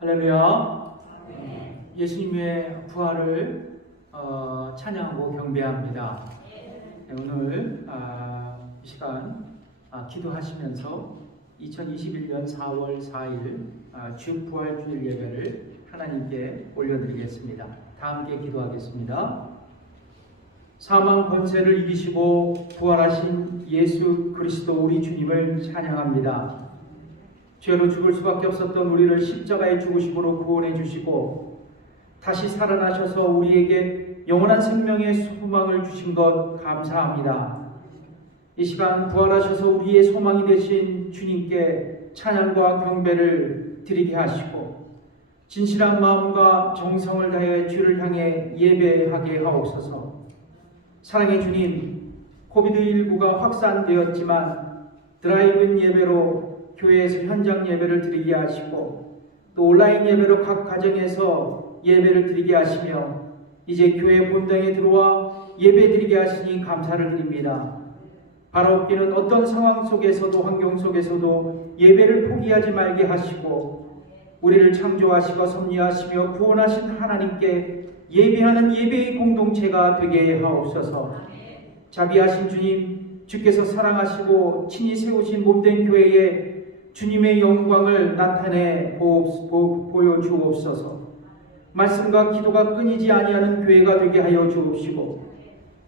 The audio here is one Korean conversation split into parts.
할렐루야. 예수님의 부활을 찬양하고 경배합니다. 오늘 이 시간 기도하시면서 2021년 4월 4일 주 부활주일 예배를 하나님께 올려드리겠습니다. 다 함께 기도하겠습니다. 사망 권세를 이기시고 부활하신 예수 그리스도 우리 주님을 찬양합니다. 죄로 죽을 수밖에 없었던 우리를 십자가의 죽으심으로 구원해 주시고 다시 살아나셔서 우리에게 영원한 생명의 소망을 주신 것 감사합니다. 이 시간 부활하셔서 우리의 소망이 되신 주님께 찬양과 경배를 드리게 하시고 진실한 마음과 정성을 다해 주를 향해 예배하게 하옵소서. 사랑의 주님, 코비드19가 확산되었지만 드라이브인 예배로 교회에서 현장 예배를 드리게 하시고 또 온라인 예배로 각 가정에서 예배를 드리게 하시며 이제 교회 본당에 들어와 예배 드리게 하시니 감사를 드립니다. 바라옵기는 어떤 상황 속에서도 환경 속에서도 예배를 포기하지 말게 하시고 우리를 창조하시고 섭리하시며 구원하신 하나님께 예배하는 예배의 공동체가 되게 하옵소서. 자비하신 주님, 주께서 사랑하시고 친히 세우신 몸된 교회에 주님의 영광을 나타내 보여주옵소서. 말씀과 기도가 끊이지 아니하는 교회가 되게 하여 주옵시고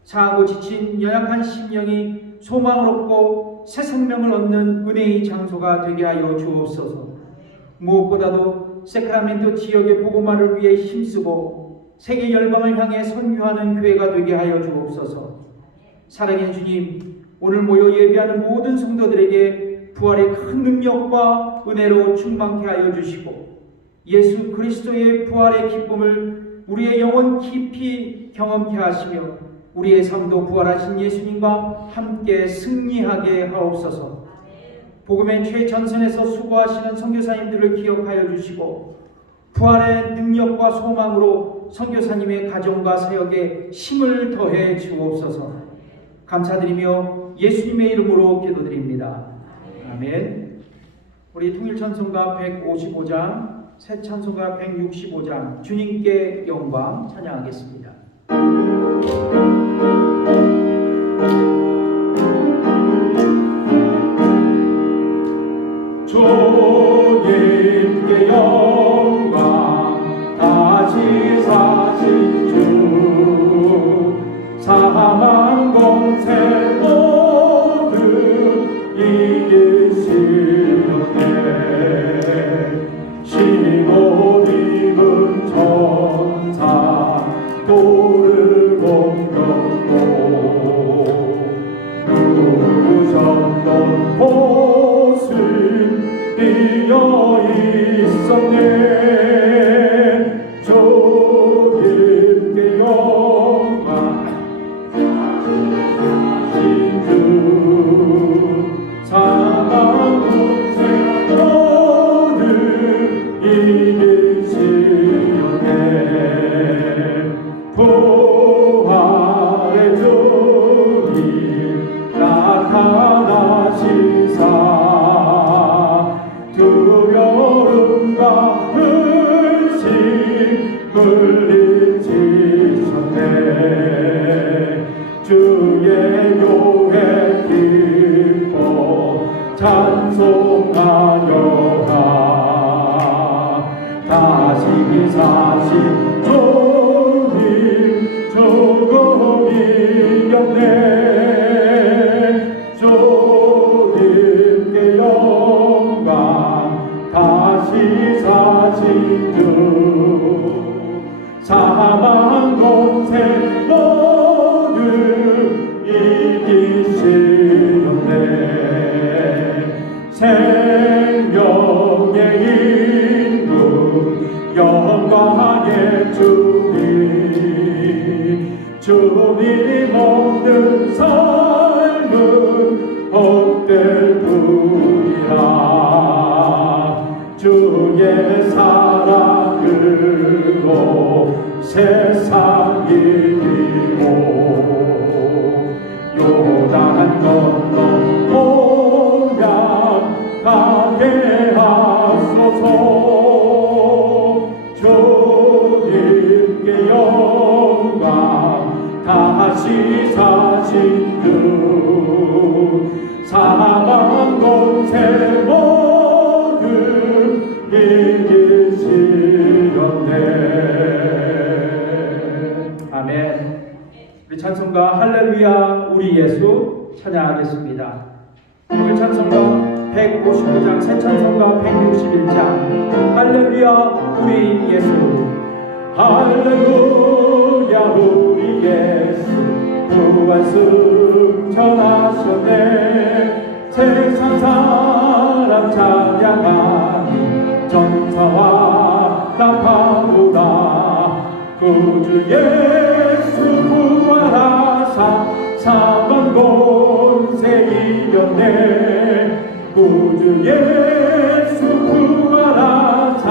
상하고 지친 연약한 심령이 소망을 얻고 새 생명을 얻는 은혜의 장소가 되게 하여 주옵소서. 무엇보다도 세크라멘토 지역의 복음화를 위해 힘쓰고 세계 열방을 향해 선교하는 교회가 되게 하여 주옵소서. 사랑의 주님, 오늘 모여 예배하는 모든 성도들에게 부활의 큰 능력과 은혜로 충만케 하여 주시고 예수 그리스도의 부활의 기쁨을 우리의 영혼 깊이 경험케 하시며 우리의 삶도 부활하신 예수님과 함께 승리하게 하옵소서. 복음의 최전선에서 수고하시는 선교사님들을 기억하여 주시고 부활의 능력과 소망으로 선교사님의 가정과 사역에 힘을 더해 주옵소서. 감사드리며 예수님의 이름으로 기도드립니다. 아멘. 우리 통일찬송가 155장, 새 찬송가 165장 주님께 영광 찬양하겠습니다. 주님께 영광 다시 사신 주 사망 권세 모두 이기시네 시고 입은 천사 돌을 옮겼고 누우셨던 곳을 뛰어 있었네 주님께 영광 신주 사망 권세 모두 이기시네 부활의 주님 나타나시사 두려움과 의심 물리치셨네 주의 교회 기뻐 찬송하여라 다시 사신 주님 죽음이 이겼네 주님께 영광 다시 사신 주 사망 권세 모두 이기시었네 생명의 인구 영광의 주님 주님 없는 삶은 헛될 뿐이라 주의 사랑으로 세상 이기고 요단 건너 모양 가게 하소서 역사하신 주 사망 권세 모두 이기시던데. 아멘. 우리 찬송가 할렐루야 우리 예수 찬양하겠습니다. 오늘 찬송가 155장, 새 찬송가 161장 할렐루야 우리 예수. 할렐루야 우리 예수 부활승 전하셨네. 세상 사람 찬양하니 전사와 나팔로라. 구주 예수 부활하사 사망 권세 이겼네. 구주 예수 부활하사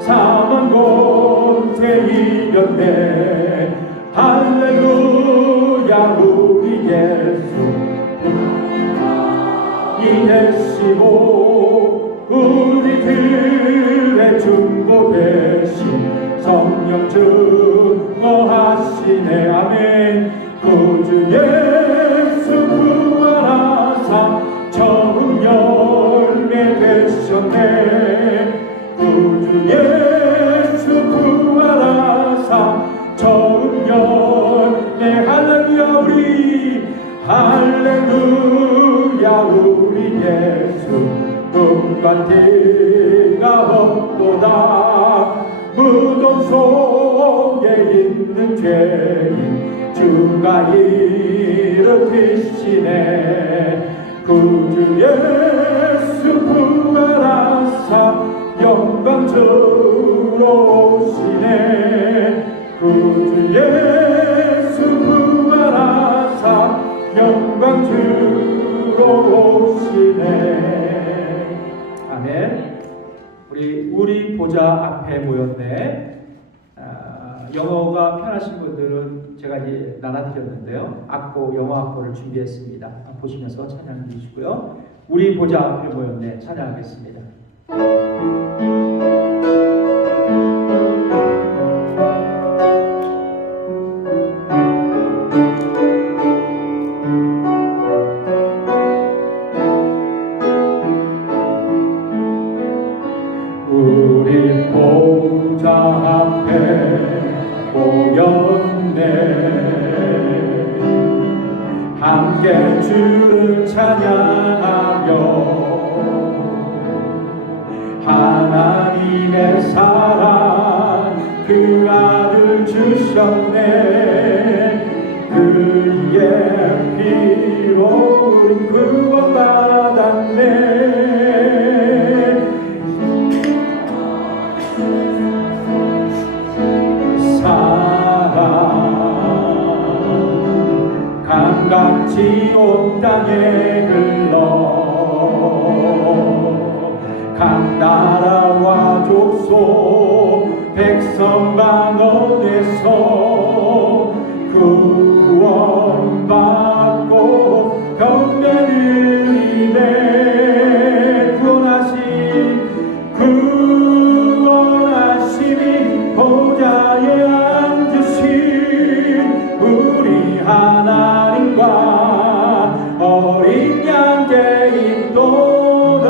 사망 권세 이겼네. 할렐루야 우리 예수 이내시고 우리들의 중보 대신 성령 증거하시네. 아멘. 구주 예수 부활하사 처음 열매 되셨네. 구주 예수 부활하사 처음 열매. 할렐루야 우리 할렐루야 우리 예수 눈과 티가 없도다. 무덤 속에 있는 죄인 주가 일으키시네. 구주 예수 부활하사 영광 주로 오시네. 구주 예수 부활하사 영광 주로 오시네. 아멘. 우리 보좌 앞에 모였네. 영어가 편하신 분들은 제가 이제 나눠드렸는데요. 악보, 영어 악보를 준비했습니다. 보시면서 찬양해 주시고요. 우리 보좌 앞에 모였네. 찬양하겠습니다. 우리 보좌 앞에 모였네. 함께 주를 찬양하며 하나님의 사랑 그 아들 주셨네. 그의 피로 우린 구원받았네. 강같이 온 땅에 흘러 강나라와 족속 백성 방언에서 구원받고 경배를 이내 구원하심이 보좌에 앉으신 우리 하나님과 어린 양께 있도다.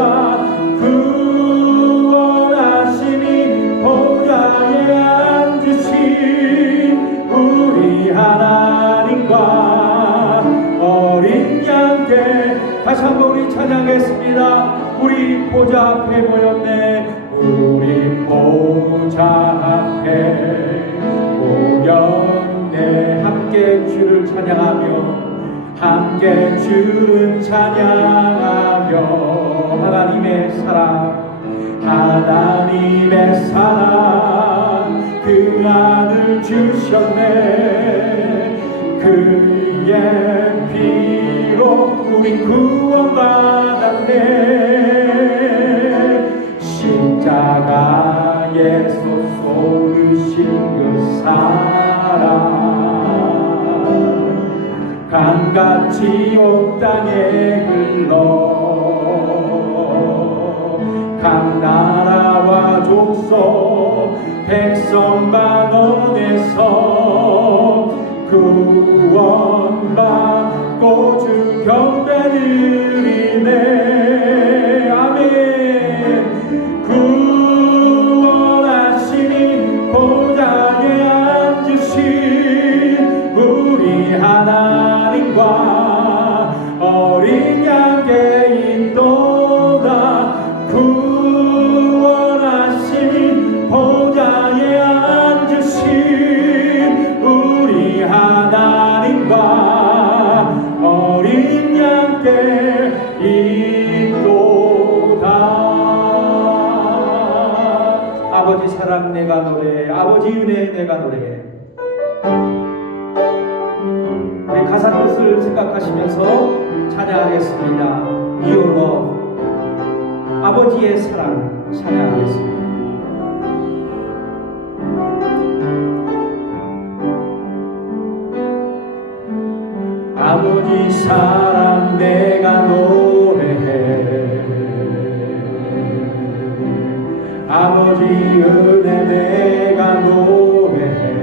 구원하심이 보좌에 앉으신 우리 하나님과 어린 양께. 다시 한번 우리 찬양했습니다. 우리 보좌 앞에 모였네. 우리 보좌 앞에 모였네. 함께 주를 찬양하며 함께 주를 찬양하며 하나님의 사랑 그 아들 주셨네. 그의 피로 우리 구원받았네. 십자가에서 쏟으신 그 사랑 강같이 온 땅에 흘러 강나라와 족속 백성 방언에서 구원받고 주 경배를 드리네. 아멘. 구원하시니 보좌에 앉으신 우리 하나님과 어린 양께 있도다. 구원하시니 보좌에 앉으신 우리 하나님과 어린 양께 있도다. 아버지 사랑 내가 노래해. 아버지 은혜 내가 노래해. 우리 가사 뜻을 생각하시면서 찬양하겠습니다. Your love. 아버지의 사랑 찬양하겠습니다. 아버지 사랑 내가 노래해. 아버지 은혜 내가 노래해.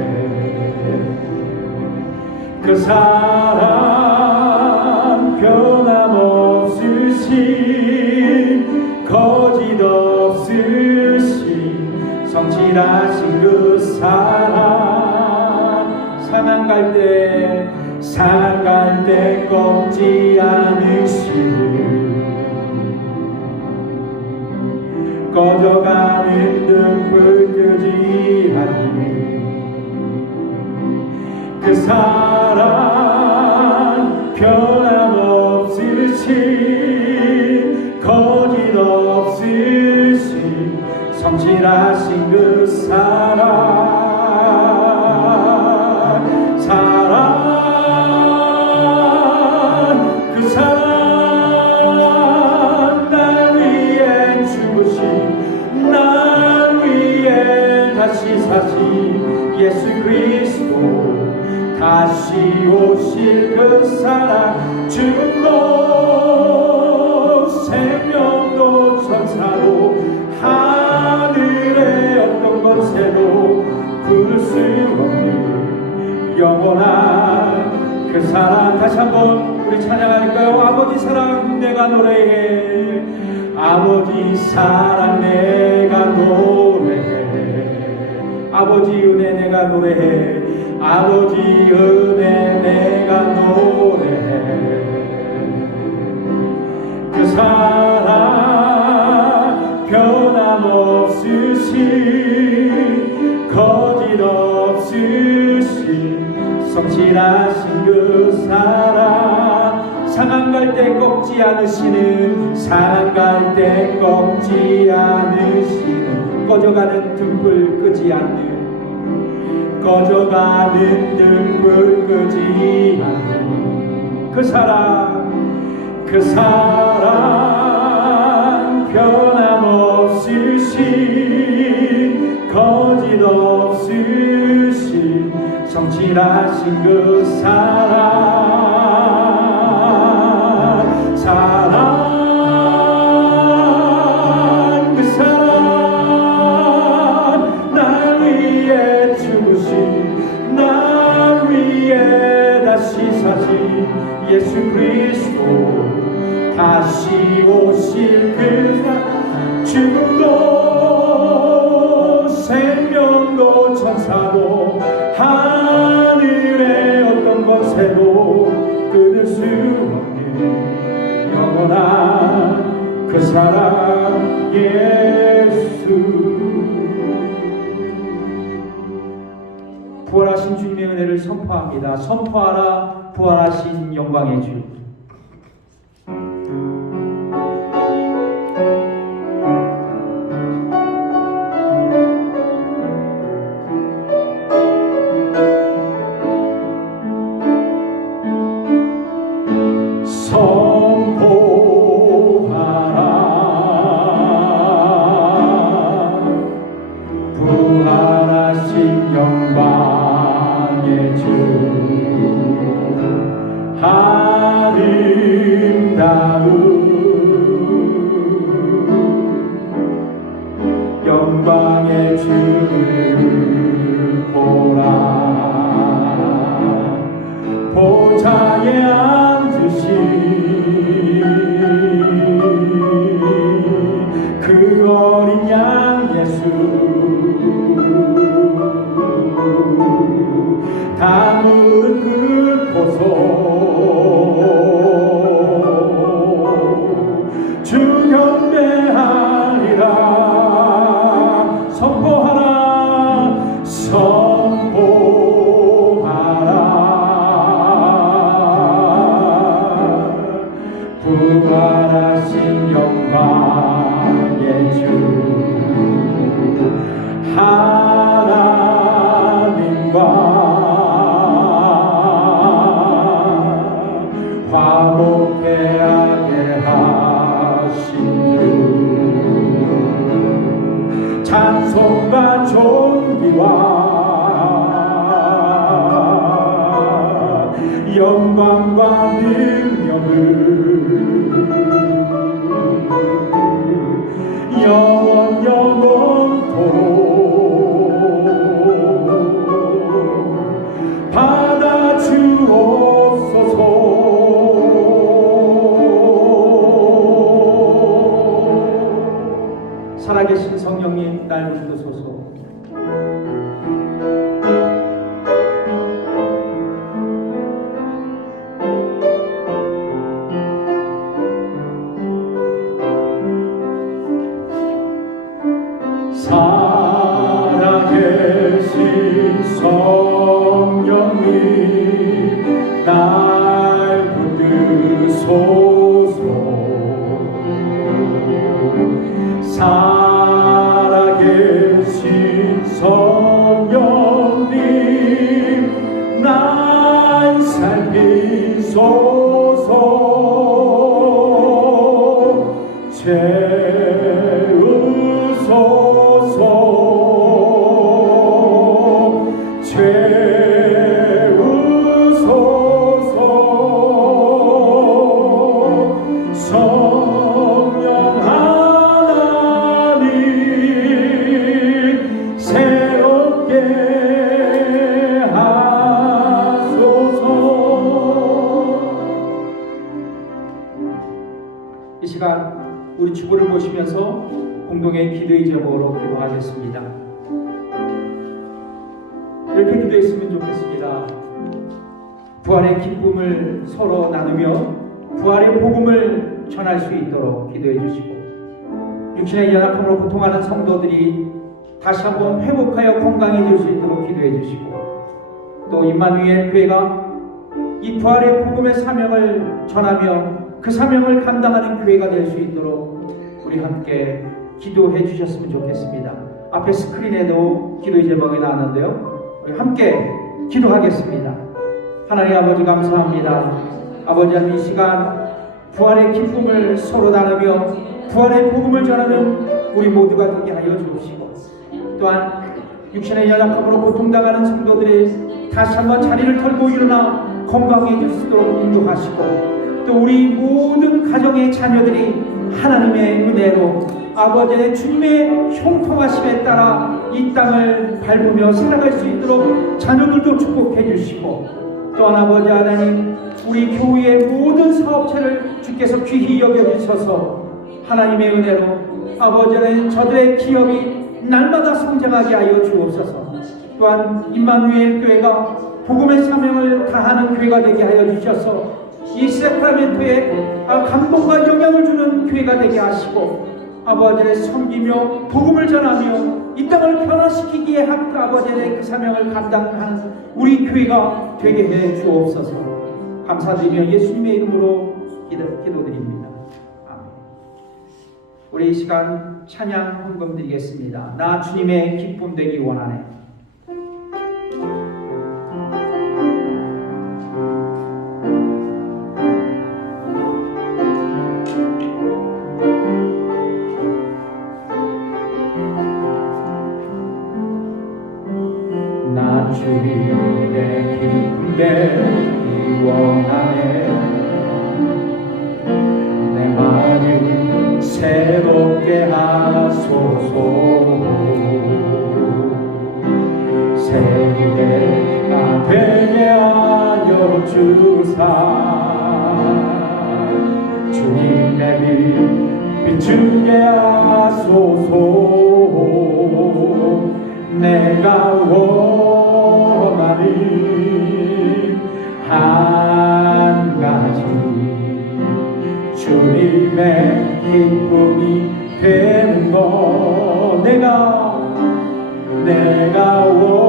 그 사랑 변함없으신 거짓 없으신 성실하신 그 사랑 상한 갈 때 꺾지 않으시는 꺼져가는 등불 끄지 않는 그 사랑 변함없으신 거짓 없으신 성실하신 그 사랑 그 사랑 날 위해 죽으신 날 위해 다시 사신 예수 그리스도 다시 오실 그 사랑 죽음도 생명도 천사도 하늘의 어떤 것에도 부를 수 없는 영원한 그 사랑 다시 한번 우리 찬양할까요? 아버지 사랑 내가 노래해. 아버지 사랑 내가 노래해. 아버지 은혜 내가 노래해. 아버지 은혜 내가 노래해. 그 사랑 변함없으신 거짓 없으신 성실하신 그 사랑 상한 갈 때 꺾지 않으시는 상한 갈 때 꺾지 않으시는 꺼져가는 등불 끄지 않는 꺼져가는 등불 끄지 않는 그 사랑 변함없으신 거짓 없으신 성실하신 그 그 사랑 날 위해 죽으신 날 위해 다시 사신 예수 그리스도 다시 오실 그 사랑 죽음도 생명도 천사도 하늘의 어떤 것에도 끊을 수 없는 영원한 그 사랑 예수. 부활하신 주님의 은혜를 선포합니다. 선포하라 부활하신 영광의 주. 부활하신 영광의 주 아름다운 영광의 주를 보라. 하나님과 화목해 하게 하신 찬송과 존귀와 영광과 능력을 영원토록 받아 주옵소서. 살아계신 성령님 날 부르소서. 살아계신 성령님 날 붙드소서. 살아계신 성령님 날 살피소서. 채우소서. 성령 하나님 새롭게 하소서. 이 시간 우리 주보를 보시면서 공동의 기도의 제목으로 기도하겠습니다. 이렇게 기도했으면 좋겠습니다. 부활의 기쁨을 서로 나누며 부활의 복음을 전할 수 있도록 기도해 주시고, 육신의 연약함으로 고통하는 성도들이 다시 한번 회복하여 건강해질 수 있도록 기도해 주시고, 또 임마누엘 교회가 이 부활의 복음의 사명을 전하며 그 사명을 감당하는 교회가 될 수 있도록 우리 함께 기도해 주셨으면 좋겠습니다. 앞에 스크린에도 기도의 제목이 나왔는데요, 우리 함께 기도하겠습니다. 하나님 아버지 감사합니다. 아버지 하나님, 이 시간 부활의 기쁨을 서로 나누며 부활의 복음을 전하는 우리 모두가 되게 하여 주시고, 또한 육신의 연약함으로 고통당하는 성도들이 다시 한번 자리를 털고 일어나 건강해질 수 있도록 인도하시고, 또 우리 모든 가정의 자녀들이 하나님의 은혜로 아버지의 주님의 형통하심에 따라 이 땅을 밟으며 살아갈 수 있도록 자녀들도 축복해 주시고, 또한 아버지 하나님, 우리 교회의 모든 사업체를 주께서 귀히 여겨주셔서 하나님의 은혜로 아버지 하나님, 저들의 기업이 날마다 성장하게 하여 주옵소서. 또한 임마누엘 교회가 복음의 사명을 다하는 교회가 되게 하여 주셔서 이 세크라멘토에 감동과 영향을 주는 교회가 되게 하시고, 아버지를 섬기며 복음을 전하며 이 땅을 변화시키기에 아버지의 그 사명을 감당하는 우리 교회가 되게 해 주옵소서. 감사드리며 예수님의 이름으로 기도드립니다. 아멘. 우리 이 시간 찬양 헌금 드리겠습니다. 나 주님의 기쁨 되기 원하네. 주님의 기쁨 되기 원하네. 내 마음 새롭게 하소서. 새 무대가 되게 하여 주사. 주님의 빛 비추게 하소서. 내가 원하는 한 가지, 주님의 기쁨이 되는 것. 내가 원하는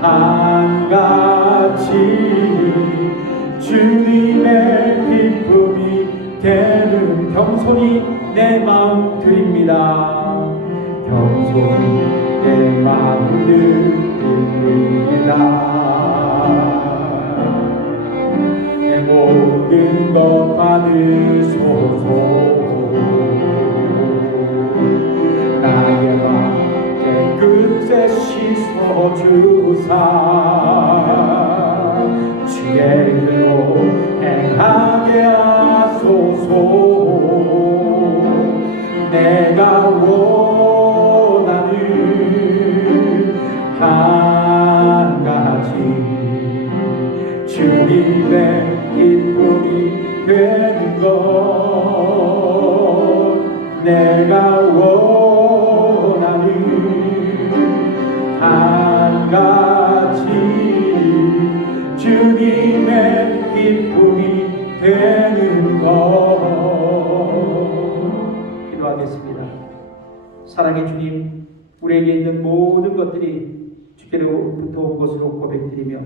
한 가지, 주님의 기쁨이 되는, 겸손히 내 마음 드립니다. 겸손히 내 마음을 드립니다. 내 모든 것 받으소서. 나의 맘 깨끗이 씻어주사 주의 길로 행하게 하소서. 내가 원하는 한 가지 주님의 기쁨이 되는 것. 내가 원하는 한 가지 주님의 기쁨이 되는 것. 기도하겠습니다. 사랑의 주님, 우리에게 있는 모든 것들이 주께로부터 온 것으로 고백드리며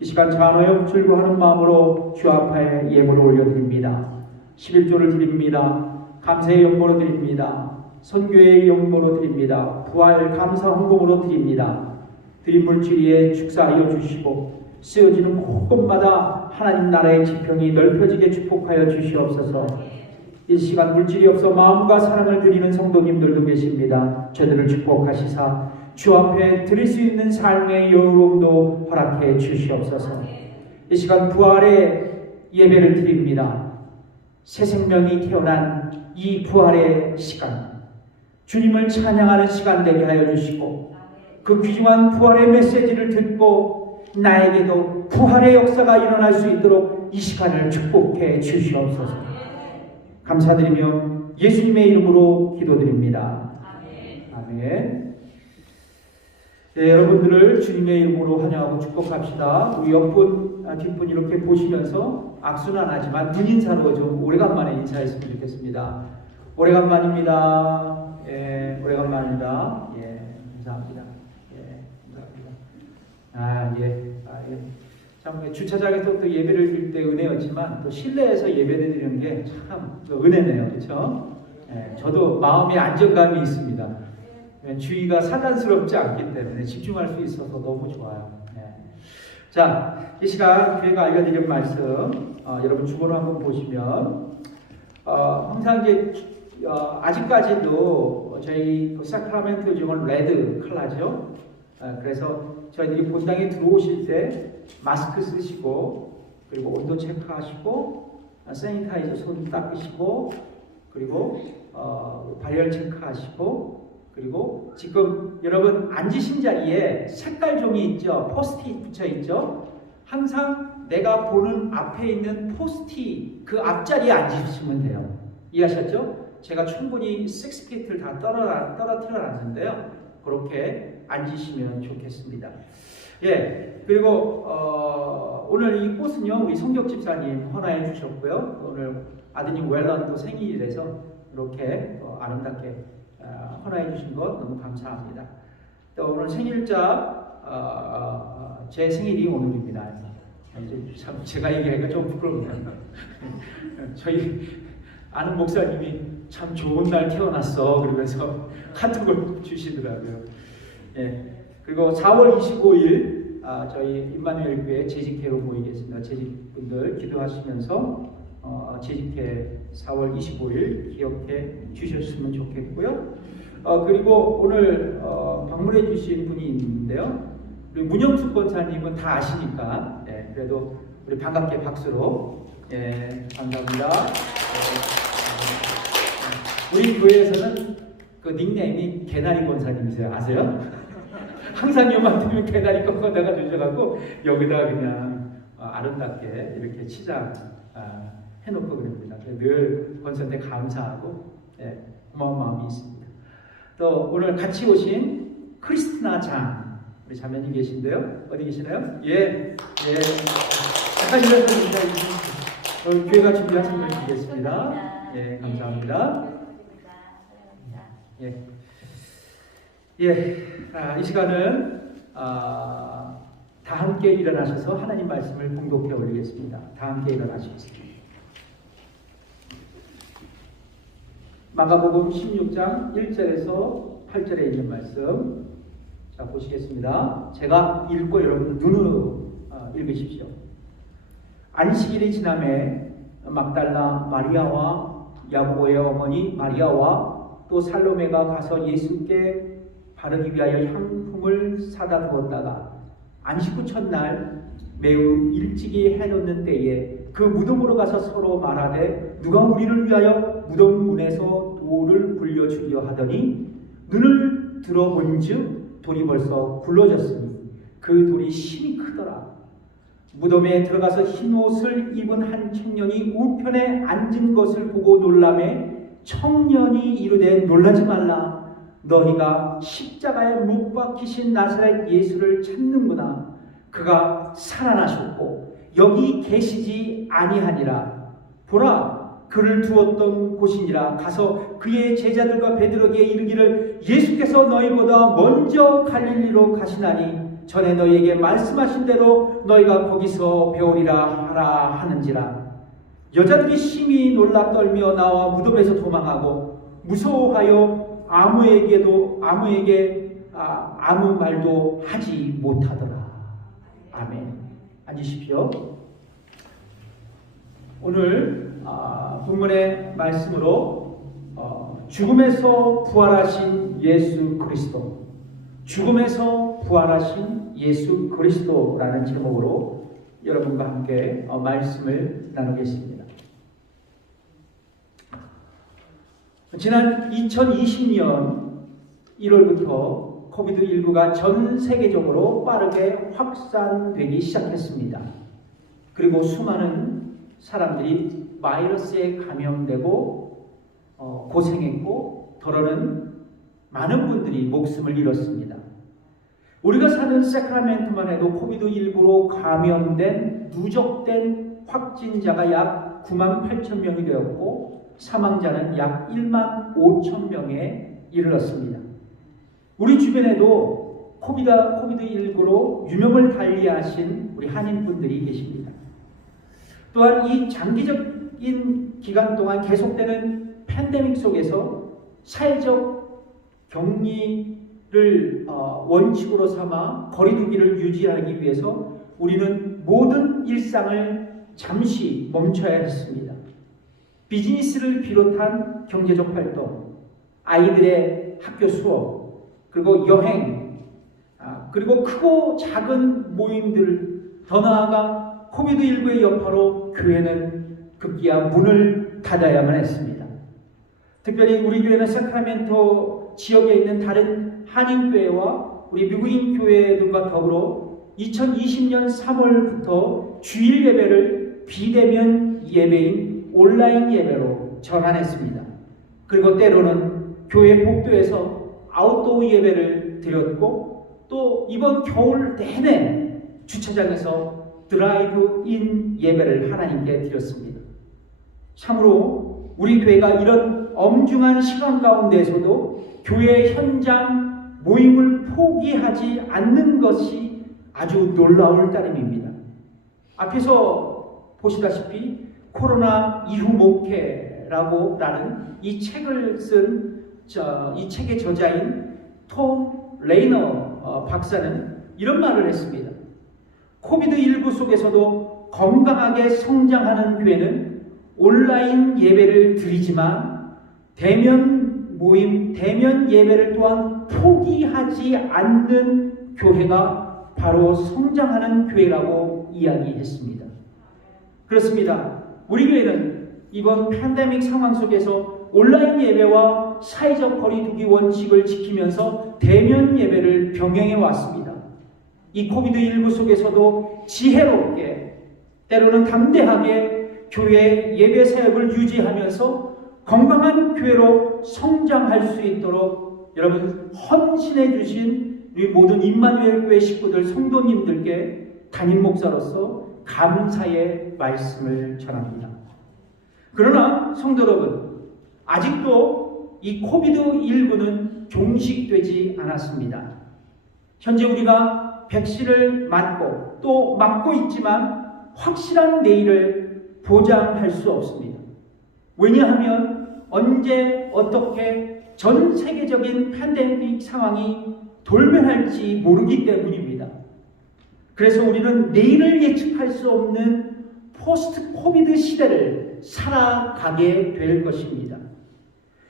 이 시간 잔어여 즐거워하는 마음으로 주 앞에 예물을 올려드립니다. 11조를 드립니다. 감사의 용모로 드립니다. 선교의 용모로 드립니다. 부활 감사 헌금으로 드립니다. 드린 물질위에 축사하여 주시고 쓰여지는 곳곳마다 하나님 나라의 지평이 넓혀지게 축복하여 주시옵소서. 이 시간 물질이 없어 마음과 사랑을 드리는 성도님들도 계십니다. 저들을 축복하시사 주 앞에 드릴 수 있는 삶의 여유로움도 허락해 주시옵소서. 이 시간 부활의 예배를 드립니다. 새 생명이 태어난 이 부활의 시간, 주님을 찬양하는 시간 되게 하여 주시고 그 귀중한 부활의 메시지를 듣고 나에게도 부활의 역사가 일어날 수 있도록 이 시간을 축복해 주시옵소서. 감사드리며 예수님의 이름으로 기도드립니다. 아멘. 네, 여러분들을 주님의 이름으로 환영하고 축복합시다. 우리 옆분, 뒷분 이렇게 보시면서 악수는 안 하지만 눈 인사로 좀 오래간만에 인사했으면 좋겠습니다. 오래간만입니다. 예, 오래간만입니다. 예, 감사합니다. 예, 감사합니다. 예. 참 주차장에서 또 예배를 드릴 때 은혜였지만 또 실내에서 예배를 드리는 게 참 은혜네요. 그렇죠? 예, 저도 마음의 안정감이 있습니다. 주의가 산란스럽지 않기 때문에 집중할 수 있어서 너무 좋아요. 예. 자, 이 시간 교회가 알려드린 말씀 여러분 주보를 한번 보시면 항상 이제 아직까지도 저희 그 사크라멘토 지역은 레드 컬러죠. 그래서 저희들이 본당에 들어오실 때 마스크 쓰시고 그리고 온도 체크하시고 세니타이저 손 닦으시고 그리고 발열 체크하시고 그리고 지금 여러분 앉으신 자리에 색깔 종이 있죠. 포스트잇 붙여 있죠. 항상 내가 보는 앞에 있는 포스트잇 그 앞자리에 앉으시면 돼요. 이해하셨죠? 제가 충분히 6피트를 다 떨어뜨려 놨는데요. 그렇게 앉으시면 좋겠습니다. 예, 그리고 오늘 이 꽃은요 우리 성격 집사님 헌화해 주셨고요. 오늘 아드님 웰런도 생일이라서 이렇게 아름답게 헌화해 주신 것 너무 감사합니다. 또 오늘 생일자 제 생일이 오늘입니다. 참 제가 얘기하기가 좀 부끄럽네요. 저희 아는 목사님이 참 좋은 날 태어났어 그러면서 카톡을 주시더라고요. 예. 그리고 4월 25일 저희 임마누엘 교회 재직회로 모이겠습니다. 재직분들 기도하시면서 재직회 4월 25일 기억해 주셨으면 좋겠고요. 그리고 오늘 방문해 주신 분이 있는데요. 우리 문영숙 권사님은 다 아시니까 그래도 우리 반갑게 박수로 감사합니다. 우리 교회에서는 그 닉네임이 개나리 권사님이세요. 아세요? 항상 요만큼은 개나리 꺾어다가 주셔갖고 여기다 그냥 아름답게 이렇게 치장 해놓고 그럽니다. 늘 권사한테 감사하고 고마운 마음이 있습니다. 또 오늘 같이 오신 크리스티나 장 우리 자매님 계신데요. 어디 계시나요? 예. 잠깐 일어나서 인사해 주시면 교회가 준비하신 분 드리겠습니다. 예, 감사합니다. 이 시간은 다 함께 일어나셔서 하나님 말씀을 봉독해 올리겠습니다. 다 함께 일어나시겠습니다. 마가복음 16장 1절에서 8절에 있는 말씀. 자, 보시겠습니다. 제가 읽고 여러분 눈으로 읽으십시오. 안식일이 지남에 막달라 마리아와 야고보의 어머니 마리아와 또 살로메가 가서 예수께 바르기 위하여 향품을 사다 두었다가 안식 후 첫날 매우 일찍이 해놓는 때에 그 무덤으로 가서 서로 말하되 누가 우리를 위하여 무덤 문에서 돌을 굴려주려 하더니 눈을 들어본즉 돌이 벌써 굴러졌으니 그 돌이 심히 크더라. 무덤에 들어가서 흰 옷을 입은 한 청년이 우편에 앉은 것을 보고 놀라매 청년이 이르되 놀라지 말라. 너희가 십자가에 못 박히신 나사렛 예수를 찾는구나. 그가 살아나셨고 여기 계시지 아니하니라. 보라, 그를 두었던 곳이니라. 가서 그의 제자들과 베드로에게 이르기를 예수께서 너희보다 먼저 갈릴리로 가시나니 전에 너희에게 말씀하신 대로 너희가 거기서 배우리라 하라 하는지라. 여자들이 심히 놀라 떨며 나와 무덤에서 도망하고 무서워하여 아무에게 아무 말도 하지 못하더라. 아멘. 앉으십시오. 오늘 본문의 말씀으로 죽음에서 부활하신 예수 그리스도, 죽음에서 부활하신 예수 그리스도라는 제목으로 여러분과 함께 말씀을 나누겠습니다. 지난 2020년 1월부터 코비드19가 전 세계적으로 빠르게 확산되기 시작했습니다. 그리고 수많은 사람들이 바이러스에 감염되고 고생했고 더러는 많은 분들이 목숨을 잃었습니다. 우리가 사는 세크라멘토만 해도 코비드19로 감염된 누적된 확진자가 약 9만 8천 명이 되었고 사망자는 약 1만 5천 명에 이르렀습니다. 우리 주변에도 코비드19로 유명을 달리하신 우리 한인분들이 계십니다. 또한 이 장기적인 기간 동안 계속되는 팬데믹 속에서 사회적 격리를 원칙으로 삼아 거리두기를 유지하기 위해서 우리는 모든 일상을 잠시 멈춰야 했습니다. 비즈니스를 비롯한 경제적 활동, 아이들의 학교 수업, 그리고 여행, 그리고 크고 작은 모임들, 더 나아가 코비드19의 여파로 교회는 급기야 문을 닫아야만 했습니다. 특별히 우리 교회는 사크라멘토 지역에 있는 다른 한인교회와 우리 미국인 교회들과 더불어 2020년 3월부터 주일 예배를 비대면 예배인 온라인 예배로 전환했습니다. 그리고 때로는 교회 복도에서 아웃도어 예배를 드렸고 또 이번 겨울 내내 주차장에서 드라이브인 예배를 하나님께 드렸습니다. 참으로 우리 교회가 이런 엄중한 시간 가운데에서도 교회 현장 모임을 포기하지 않는 것이 아주 놀라울 따름입니다. 앞에서 보시다시피 코로나 이후 목회라는 이 책을 쓴 이 책의 저자인 톰 레이너 박사는 이런 말을 했습니다. 코비드19 속에서도 건강하게 성장하는 교회는 온라인 예배를 드리지만 대면 모임, 대면 예배를 또한 포기하지 않는 교회가 바로 성장하는 교회라고 이야기했습니다. 그렇습니다. 우리 교회는 이번 팬데믹 상황 속에서 온라인 예배와 사회적 거리두기 원칙을 지키면서 대면 예배를 병행해 왔습니다. 이 코비드19 속에서도 지혜롭게 때로는 담대하게 교회의 예배 사역을 유지하면서 건강한 교회로 성장할 수 있도록 여러분 헌신해 주신 우리 모든 임마누엘 교회 식구들 성도님들께 담임 목사로서 감사의 말씀을 전합니다. 그러나 성도 여러분, 아직도 이 코비드19는 종식되지 않았습니다. 현재 우리가 백신을 맞고 또 맞고 있지만 확실한 내일을 보장할 수 없습니다. 왜냐하면 언제 어떻게 전 세계적인 팬데믹 상황이 돌변할지 모르기 때문입니다. 그래서 우리는 내일을 예측할 수 없는 포스트 코비드 시대를 살아가게 될 것입니다.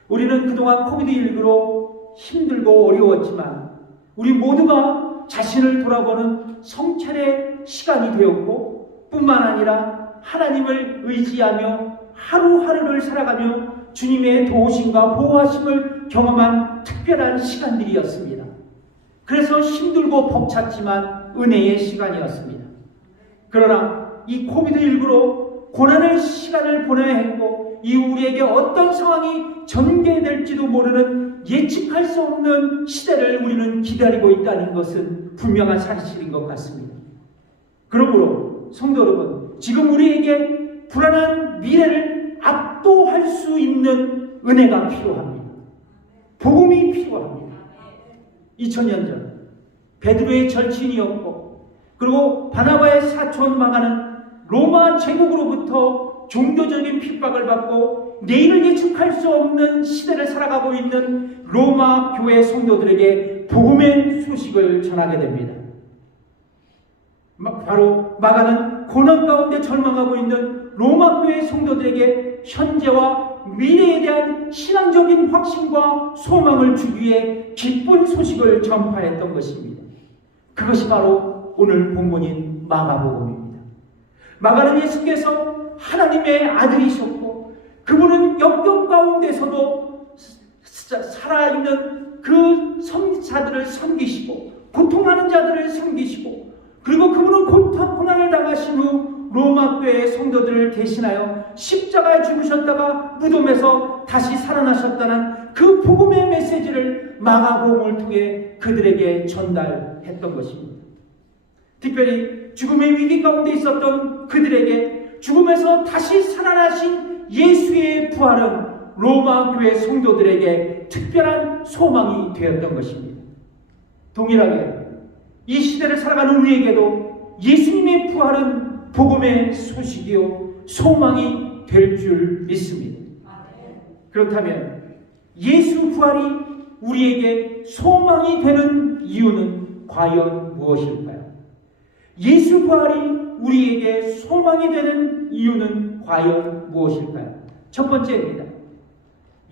우리는 그동안 코비드19로 힘들고 어려웠지만 우리 모두가 자신을 돌아보는 성찰의 시간이 되었고 뿐만 아니라 하나님을 의지하며 하루하루를 살아가며 주님의 도우심과 보호하심을 경험한 특별한 시간들이었습니다. 그래서 힘들고 벅찼지만 은혜의 시간이었습니다. 그러나 이 코비드19로 고난의 시간을 보내야 했고 이후 우리에게 어떤 상황이 전개될지도 모르는 예측할 수 없는 시대를 우리는 기다리고 있다는 것은 분명한 사실인 것 같습니다. 그러므로 성도 여러분, 지금 우리에게 불안한 미래를 압도할 수 있는 은혜가 필요합니다. 복음이 필요합니다. 2000년 전 베드로의 절친이었고 그리고 바나바의 사촌 마가는 로마 제국으로부터 종교적인 핍박을 받고 내일을 예측할 수 없는 시대를 살아가고 있는 로마 교회 성도들에게 복음의 소식을 전하게 됩니다. 바로 마가는 고난 가운데 절망하고 있는 로마 교회 성도들에게 현재와 미래에 대한 신앙적인 확신과 소망을 주기 위해 기쁜 소식을 전파했던 것입니다. 그것이 바로 오늘 본문인 마가복음입니다. 마가는 예수께서 하나님의 아들이셨고 그분은 역경 가운데서도 살아있는 그 자들을 섬기시고 고통하는 자들을 섬기시고 그리고 그분은 고난을 당하신 후 로마 교회의 성도들을 대신하여 십자가에 죽으셨다가 무덤에서 다시 살아나셨다는 그 복음의 메시지를 마가복음을 통해 그들에게 전달했던 것입니다. 특별히 죽음의 위기 가운데 있었던 그들에게 죽음에서 다시 살아나신 예수의 부활은 로마 교회 성도들에게 특별한 소망이 되었던 것입니다. 동일하게 이 시대를 살아가는 우리에게도 예수님의 부활은 복음의 소식이요 소망이 될 줄 믿습니다. 그렇다면 예수 부활이 우리에게 소망이 되는 이유는 과연 무엇일까요? 예수 부활이 우리에게 소망이 되는 이유는 과연 무엇일까요? 첫 번째입니다.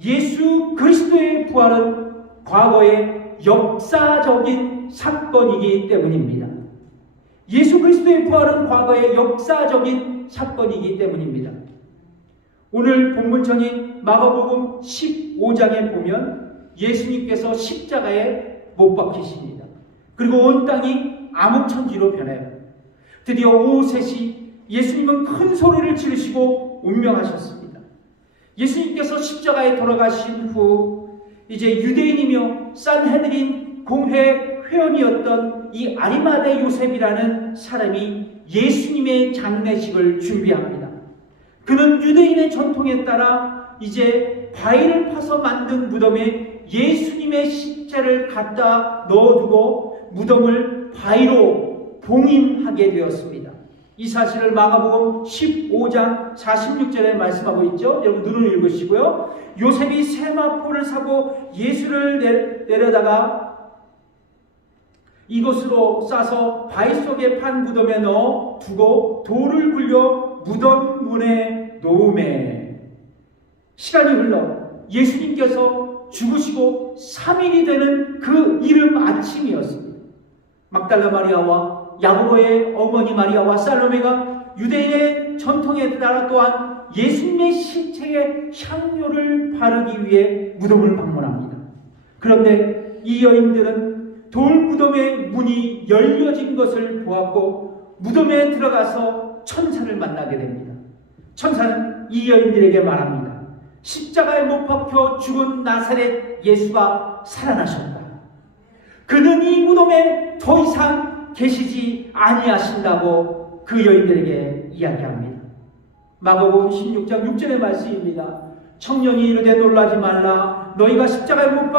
예수 그리스도의 부활은 과거의 역사적인 사건이기 때문입니다. 예수 그리스도의 부활은 과거의 역사적인 사건이기 때문입니다. 오늘 본문처인 마가복음 15장에 보면 예수님께서 십자가에 못 박히십니다. 그리고 온 땅이 암흑천지로 변해요. 드디어 오후 3시 예수님은 큰 소리를 지르시고 운명하셨습니다. 예수님께서 십자가에 돌아가신 후 이제 유대인이며 산헤드린 공회 회원이었던 이 아리마대 요셉이라는 사람이 예수님의 장례식을 준비합니다. 그는 유대인의 전통에 따라 이제 바위를 파서 만든 무덤에 예수님의 십자를 갖다 넣어두고 무덤을 바위로 봉인하게 되었습니다. 이 사실을 마가복음 15장 46절에 말씀하고 있죠. 여러분 눈을 읽으시고요. 요셉이 세마포를 사고 예수를 내려다가 이것으로 싸서 바위 속에 판 무덤에 넣어 두고 돌을 굴려 무덤 문에 놓음에 시간이 흘러 예수님께서 죽으시고 3일이 되는 그 이른 아침이었습니다. 막달라 마리아와 야고보의 어머니 마리아와 살로메가 유대인의 전통에 따라 또한 예수님의 시체에 향료를 바르기 위해 무덤을 방문합니다. 그런데 이 여인들은 돌무덤의 문이 열려진 것을 보았고 무덤에 들어가서 천사를 만나게 됩니다. 천사는 이 여인들에게 말합니다. 십자가에 못 박혀 죽은 나사렛 예수가 살아나셨다. 그는 이 무덤에 더 이상 계시지 아니하신다고 그 여인들에게 이야기합니다. 마가복음 16장 6절의 말씀입니다. 청년이 이르되 놀라지 말라. 너희가 십자가에 못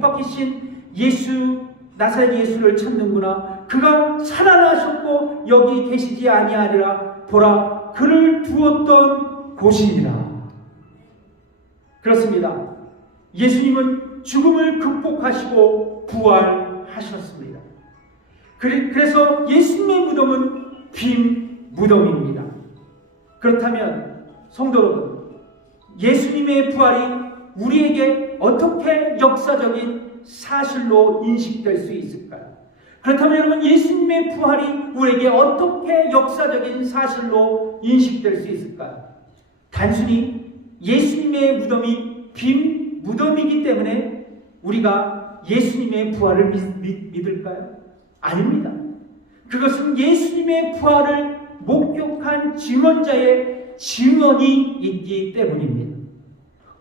박히신 예수 나사렛 예수를 찾는구나. 그가 살아나셨고 여기 계시지 아니하리라. 보라 그를 두었던 곳이니라. 그렇습니다. 예수님은 죽음을 극복하시고 부활하셨습니다. 그래서 예수님의 무덤은 빈 무덤입니다. 그렇다면 성도 여러분, 예수님의 부활이 우리에게 어떻게 역사적인 사실로 인식될 수 있을까요? 그렇다면 여러분, 예수님의 부활이 우리에게 어떻게 역사적인 사실로 인식될 수 있을까요? 단순히 예수님의 무덤이 빈 무덤이기 때문에 우리가 예수님의 부활을 믿을까요? 아닙니다. 그것은 예수님의 부활을 목격한 증언자의 증언이 있기 때문입니다.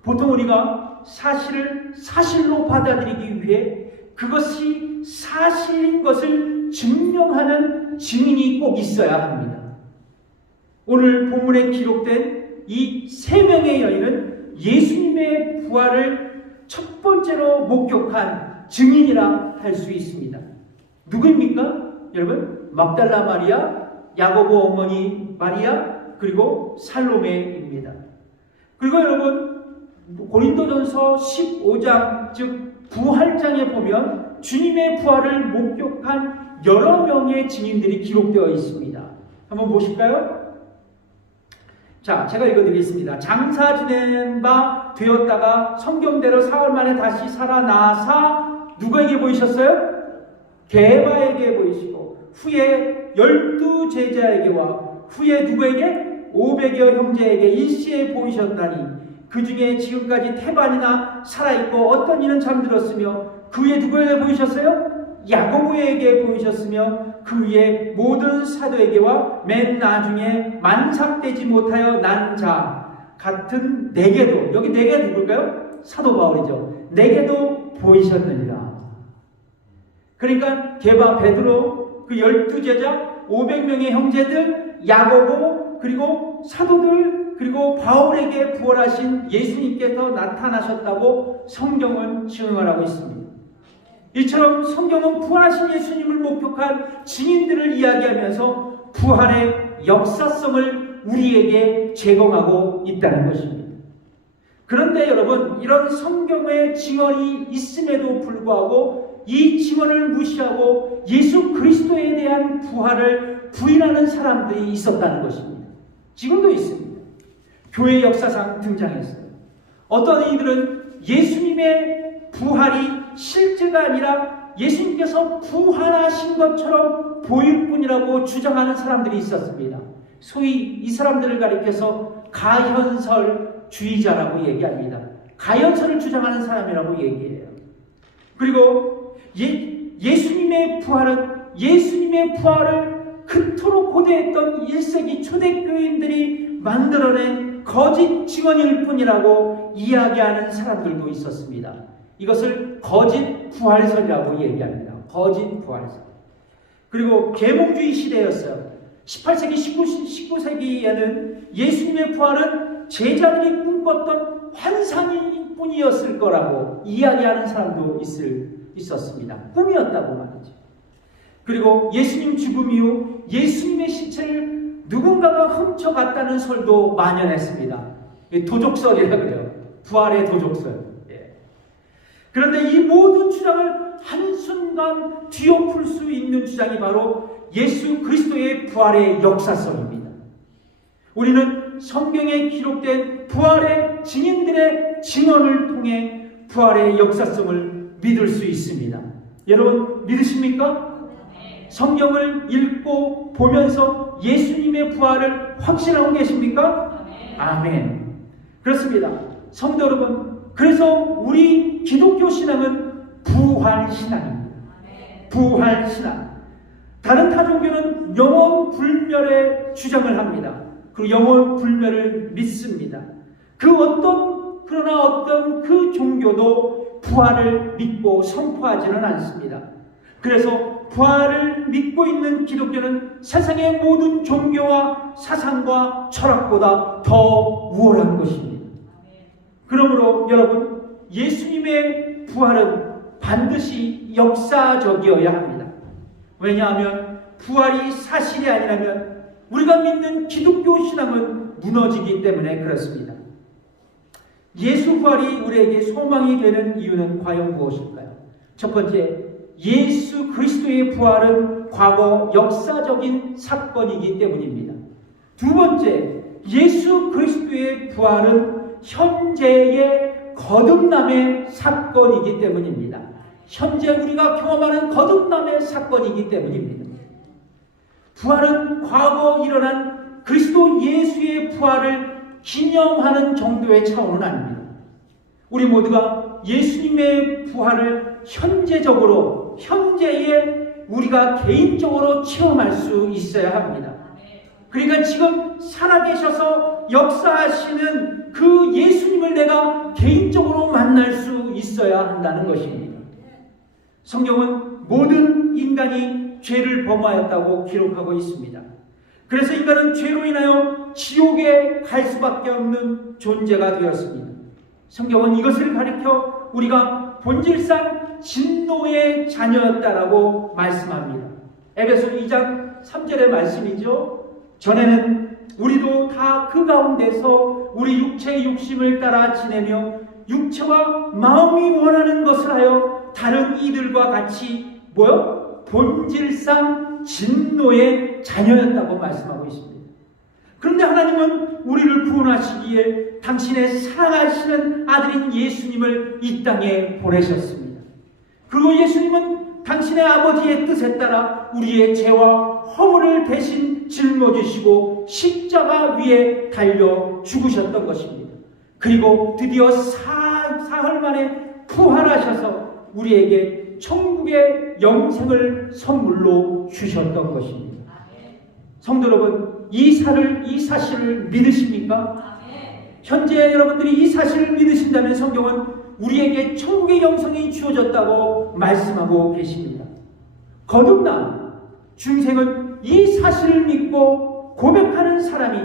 보통 우리가 사실을 사실로 받아들이기 위해 그것이 사실인 것을 증명하는 증인이 꼭 있어야 합니다. 오늘 본문에 기록된 이 세 명의 여인은 예수님의 부활을 첫 번째로 목격한 증인이라 할 수 있습니다. 누구입니까? 여러분, 막달라 마리아, 야고보 어머니 마리아, 그리고 살로메입니다. 그리고 여러분, 고린도전서 15장, 즉 부활장에 보면 주님의 부활을 목격한 여러 명의 증인들이 기록되어 있습니다. 한번 보실까요? 자, 제가 읽어드리겠습니다. 장사 지낸 바 되었다가 성경대로 사흘 만에 다시 살아나사 누구에게 보이셨어요? 게바에게 보이시고, 후에 12 제자에게와 후에 누구에게? 500여 형제에게 일시에 보이셨다니, 그 중에 지금까지 태반이나 살아있고 어떤 이는 잠들었으며, 그 위에 누구에게 보이셨어요? 야고보에게 보이셨으며, 그 위에 모든 사도에게와 맨 나중에 만삭되지 못하여 난 자 같은 내게도, 여기 내게 누굴까요? 사도 바울이죠. 내게도 보이셨느니라. 그러니까 게바, 베드로, 그 12제자, 500명의 형제들, 야고보, 그리고 사도들, 그리고 바울에게 부활하신 예수님께서 나타나셨다고 성경은 증언하고 있습니다. 이처럼 성경은 부활하신 예수님을 목격한 증인들을 이야기하면서 부활의 역사성을 우리에게 제공하고 있다는 것입니다. 그런데 여러분, 이런 성경의 증언이 있음에도 불구하고 이 증언을 무시하고 예수 그리스도에 대한 부활을 부인하는 사람들이 있었다는 것입니다. 지금도 있습니다. 교회 역사상 등장했어요. 어떤 이들은 예수님의 부활이 실제가 아니라 예수님께서 부활하신 것처럼 보일 뿐이라고 주장하는 사람들이 있었습니다. 소위 이 사람들을 가리켜서 가현설주의자라고 얘기합니다. 가현설을 주장하는 사람이라고 얘기해요. 그리고 예수님의 부활을 그토록 고대했던 1세기 초대교인들이 만들어낸 거짓 증언일 뿐이라고 이야기하는 사람들도 있었습니다. 이것을 거짓 부활설이라고 얘기합니다. 거짓 부활설. 그리고 계몽주의 시대였어요. 18세기, 19세기에는 예수님의 부활은 제자들이 꿈꿨던 환상일 뿐이었을 거라고 이야기하는 사람도 있었습니다. 꿈이었다고 말이죠. 그리고 예수님 죽음 이후 예수님의 시체를 누군가가 훔쳐갔다는 설도 만연했습니다. 도적설이라고 그래요. 부활의 도적설. 그런데 이 모든 주장을 한순간 뒤엎을 수 있는 주장이 바로 예수 그리스도의 부활의 역사성입니다. 우리는 성경에 기록된 부활의 증인들의 증언을 통해 부활의 역사성을 믿을 수 있습니다. 여러분 믿으십니까? 성경을 읽고 보면서 예수님의 부활을 확신하고 계십니까? 아멘. 그렇습니다. 성도 여러분, 그래서 우리 기독교 신앙은 부활신앙입니다. 부활신앙. 다른 타종교는 영원 불멸의 주장을 합니다. 그리고 영원 불멸을 믿습니다. 그러나 어떤 그 종교도 부활을 믿고 선포하지는 않습니다. 그래서 부활을 믿고 있는 기독교는 세상의 모든 종교와 사상과 철학보다 더 우월한 것입니다. 그러므로 여러분, 예수님의 부활은 반드시 역사적이어야 합니다. 왜냐하면 부활이 사실이 아니라면 우리가 믿는 기독교 신앙은 무너지기 때문에 그렇습니다. 예수 부활이 우리에게 소망이 되는 이유는 과연 무엇일까요? 첫 번째, 예수 그리스도의 부활은 과거 역사적인 사건이기 때문입니다. 두 번째, 예수 그리스도의 부활은 현재의 거듭남의 사건이기 때문입니다. 현재 우리가 경험하는 거듭남의 사건이기 때문입니다. 부활은 과거 일어난 그리스도 예수의 부활을 기념하는 정도의 차원은 아닙니다. 우리 모두가 예수님의 부활을 현재에 우리가 개인적으로 체험할 수 있어야 합니다. 그러니까 지금 살아계셔서 역사하시는 그 예수님을 내가 개인적으로 만날 수 있어야 한다는 것입니다. 성경은 모든 인간이 죄를 범하였다고 기록하고 있습니다. 그래서 인간은 죄로 인하여 지옥에 갈 수밖에 없는 존재가 되었습니다. 성경은 이것을 가리켜 우리가 본질상 진노의 자녀였다라고 말씀합니다. 에베소 2장 3절의 말씀이죠. 전에는 우리도 다 그 가운데서 우리 육체의 욕심을 따라 지내며 육체와 마음이 원하는 것을 하여 다른 이들과 같이 본질상 진노의 자녀였다고 말씀하고 있습니다. 그런데 하나님은 우리를 구원하시기에 당신의 사랑하시는 아들인 예수님을 이 땅에 보내셨습니다. 그리고 예수님은 당신의 아버지의 뜻에 따라 우리의 죄와 허물을 대신 짊어지시고 십자가 위에 달려 죽으셨던 것입니다. 그리고 드디어 사흘 만에 부활하셔서 우리에게 천국의 영생을 선물로 주셨던 것입니다. 성도 여러분, 이 사실을 믿으십니까? 현재 여러분들이 이 사실을 믿으신다면 성경은 우리에게 천국의 영생이 주어졌다고 말씀하고 계십니다. 거듭남, 중생은 이 사실을 믿고 고백하는 사람이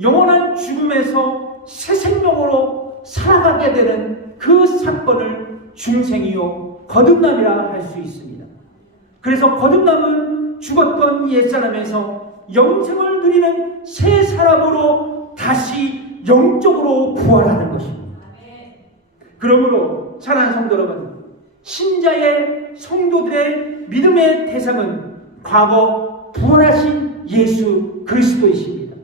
영원한 죽음에서 새 생명으로 살아가게 되는 그 사건을 중생이요 거듭남이라 할 수 있습니다. 그래서 거듭남은 죽었던 옛사람에서 영생을 누리는 새 사람으로 다시 영적으로 부활하는 것입니다. 그러므로 사랑하는 성도 여러분, 신자의 성도들의 믿음의 대상은 과거 부활하신 예수 그리스도이십니다.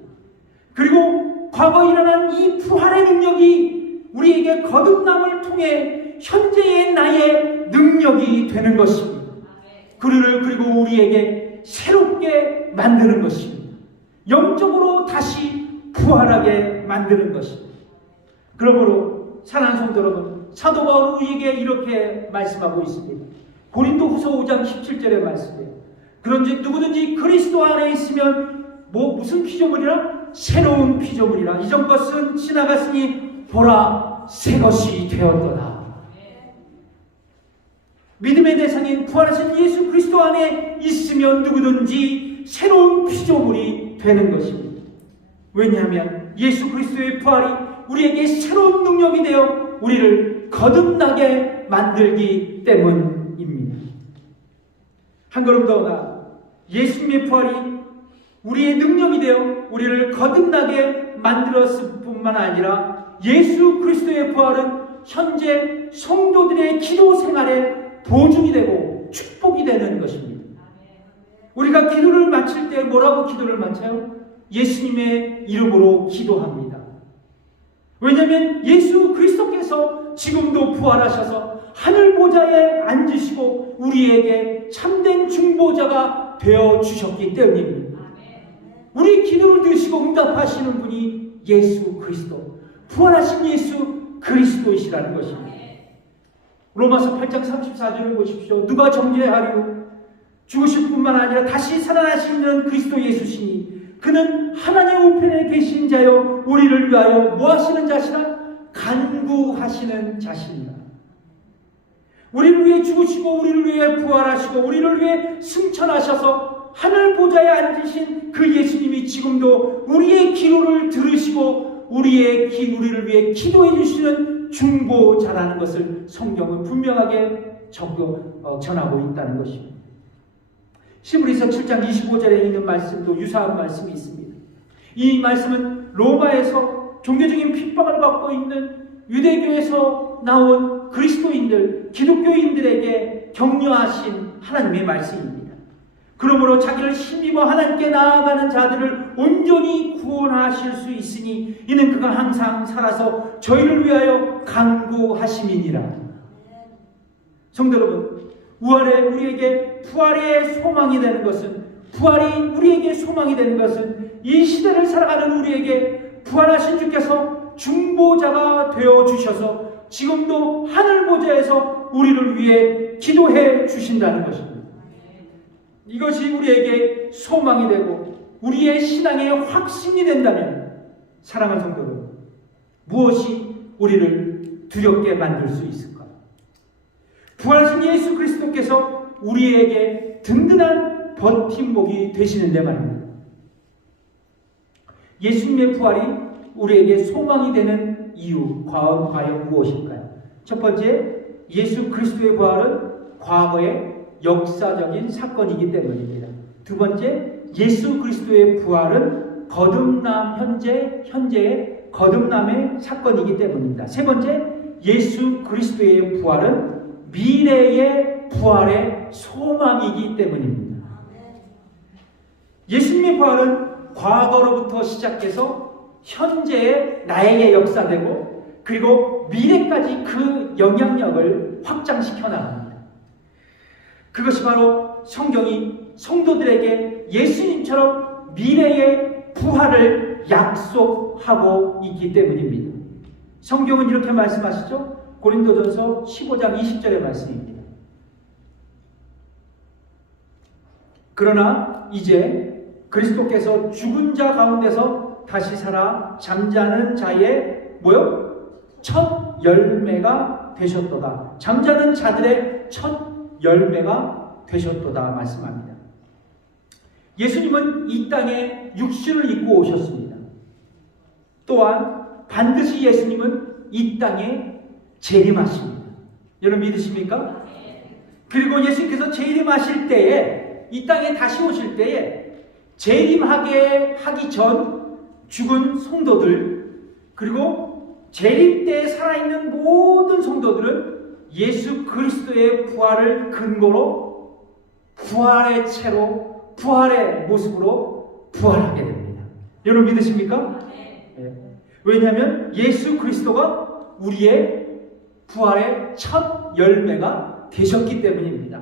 그리고 과거 일어난 이 부활의 능력이 우리에게 거듭남을 통해 현재의 나의 능력이 되는 것입니다. 그리고 우리에게 새롭게 만드는 것입니다. 영적으로 다시 부활하게 만드는 것입니다. 그러므로 사랑하는 성도 여러분, 사도 바울은 우리에게 이렇게 말씀하고 있습니다. 고린도후서 5장 17절의 말씀이에요. 그런즉 누구든지 그리스도 안에 있으면 무슨 피조물이라? 새로운 피조물이라. 이전 것은 지나갔으니 보라 새 것이 되었도다. 믿음의 대상인 부활하신 예수 그리스도 안에 있으면 누구든지 새로운 피조물이 되는 것입니다. 왜냐하면 예수 그리스도의 부활이 우리에게 새로운 능력이 되어 우리를 거듭나게 만들기 때문입니다. 한 걸음 더 나아 예수님의 부활이 우리의 능력이 되어 우리를 거듭나게 만들었을 뿐만 아니라 예수 그리스도의 부활은 현재 성도들의 기도 생활에 보증이 되고 축복이 되는 것입니다. 우리가 기도를 마칠 때 뭐라고 기도를 마쳐요? 예수님의 이름으로 기도합니다. 왜냐하면 예수 그리스도께서 지금도 부활하셔서 하늘 보좌에 앉으시고 우리에게 참된 중보자가 되어 주셨기 때문입니다. 우리 기도를 들으시고 응답하시는 분이 예수 그리스도, 부활하신 예수 그리스도이시라는 것입니다. 로마서 8장 34절을 보십시오. 누가 정죄하리요? 죽으실 뿐만 아니라 다시 살아나시는 그리스도 예수시니 그는 하나님 우편에 계신 자요 우리를 위하여 뭐하시는 자시라? 간구하시는 자신이다. 우리를 위해 죽으시고 우리를 위해 부활하시고 우리를 위해 승천하셔서 하늘 보좌에 앉으신 그 예수님이 지금도 우리의 기도를 들으시고 우리를 위해 기도해 주시는 중보자라는 것을 성경은 분명하게 전하고 있다는 것입니다. 히브리서 7장 25절에 있는 말씀도 유사한 말씀이 있습니다. 이 말씀은 로마에서 종교적인 핍박을 받고 있는 유대교에서 나온 그리스도인들, 기독교인들에게 격려하신 하나님의 말씀입니다. 그러므로 자기를 힘입어 하나님께 나아가는 자들을 온전히 구원하실 수 있으니 이는 그가 항상 살아서 저희를 위하여 간구하심이니라. 성도 여러분, 우리에게 부활의 소망이 되는 것은, 부활이 우리에게 소망이 되는 것은 이 시대를 살아가는 우리에게 부활하신 주께서 중보자가 되어 주셔서 지금도 하늘 보좌에서 우리를 위해 기도해 주신다는 것입니다. 이것이 우리에게 소망이 되고 우리의 신앙의 확신이 된다면, 사랑하는 성도 여러분, 무엇이 우리를 두렵게 만들 수 있을까? 부활하신 예수 그리스도께서 우리에게 든든한 버팀목이 되시는데 말입니다. 예수님의 부활이 우리에게 소망이 되는 이유, 과연 무엇일까요? 첫 번째, 예수 그리스도의 부활은 과거의 역사적인 사건이기 때문입니다. 두 번째, 예수 그리스도의 부활은 현재의 거듭남의 사건이기 때문입니다. 세 번째, 예수 그리스도의 부활은 미래의 부활의 소망이기 때문입니다. 예수님의 부활은 과거로부터 시작해서 현재의 나에게 역사되고 그리고 미래까지 그 영향력을 확장시켜 나갑니다. 그것이 바로 성경이 성도들에게 예수님처럼 미래의 부활을 약속하고 있기 때문입니다. 성경은 이렇게 말씀하시죠? 고린도전서 15장 20절의 말씀입니다. 그러나 이제 그리스도께서 죽은 자 가운데서 다시 살아 잠자는 자의 첫 열매가 되셨도다. 잠자는 자들의 첫 열매가 되셨도다 말씀합니다. 예수님은 이 땅에 육신을 입고 오셨습니다. 또한 반드시 예수님은 이 땅에 재림하십니다. 여러분 믿으십니까? 그리고 예수님께서 재림하실 때에, 이 땅에 다시 오실 때에 재림하게 하기 전 죽은 성도들, 그리고 재림 때에 살아있는 모든 성도들은 예수 그리스도의 부활을 근거로 부활의 채로, 부활의 모습으로 부활하게 됩니다. 여러분 믿으십니까? 네. 왜냐하면 예수 그리스도가 우리의 부활의 첫 열매가 되셨기 때문입니다.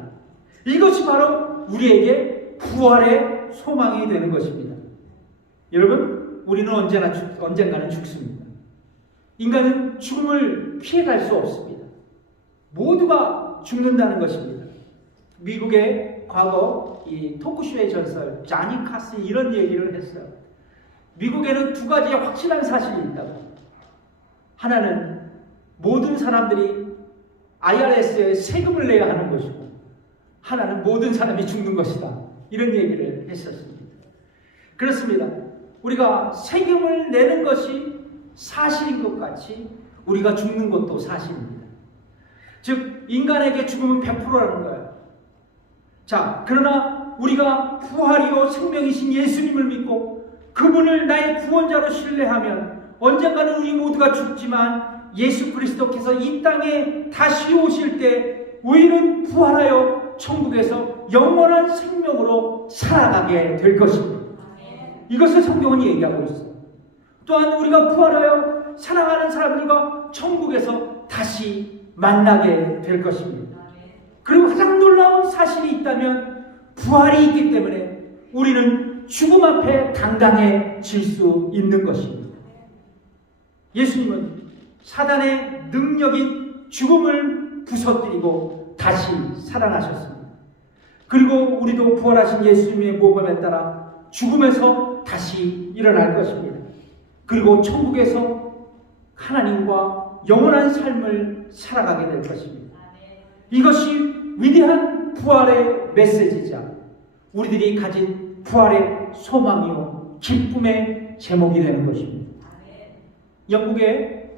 이것이 바로 우리에게 부활의 소망이 되는 것입니다. 여러분, 우리는 언젠가는 죽습니다. 인간은 죽음을 피해갈 수 없습니다. 모두가 죽는다는 것입니다. 미국의 과거 이 토크쇼의 전설 자니 카슨 이런 얘기를 했어요. 미국에는 두 가지의 확실한 사실이 있다고. 하나는 모든 사람들이 IRS에 세금을 내야 하는 것이고, 하나는 모든 사람이 죽는 것이다. 이런 얘기를 했었습니다. 그렇습니다. 우리가 세금을 내는 것이 사실인 것 같이 우리가 죽는 것도 사실입니다. 즉 인간에게 죽음은 100%라는 거예요. 자, 그러나 우리가 부활이요 생명이신 예수님을 믿고 그분을 나의 구원자로 신뢰하면 언젠가는 우리 모두가 죽지만 예수 그리스도께서 이 땅에 다시 오실 때 우리는 부활하여 천국에서 영원한 생명으로 살아가게 될 것입니다. 이것을 성경은 얘기하고 있습니다. 또한 우리가 부활하여 살아가는 사람들과 천국에서 다시 만나게 될 것입니다. 그리고 가장 놀라운 사실이 있다면 부활이 있기 때문에 우리는 죽음 앞에 당당해질 수 있는 것입니다. 예수님은 사단의 능력인 죽음을 부서뜨리고 다시 살아나셨습니다. 그리고 우리도 부활하신 예수님의 모범에 따라 죽음에서 다시 일어날 것입니다. 그리고 천국에서 하나님과 영원한 삶을 살아가게 될 것입니다. 이것이 위대한 부활의 메시지자 우리들이 가진 부활의 소망이요 기쁨의 제목이 되는 것입니다. 영국의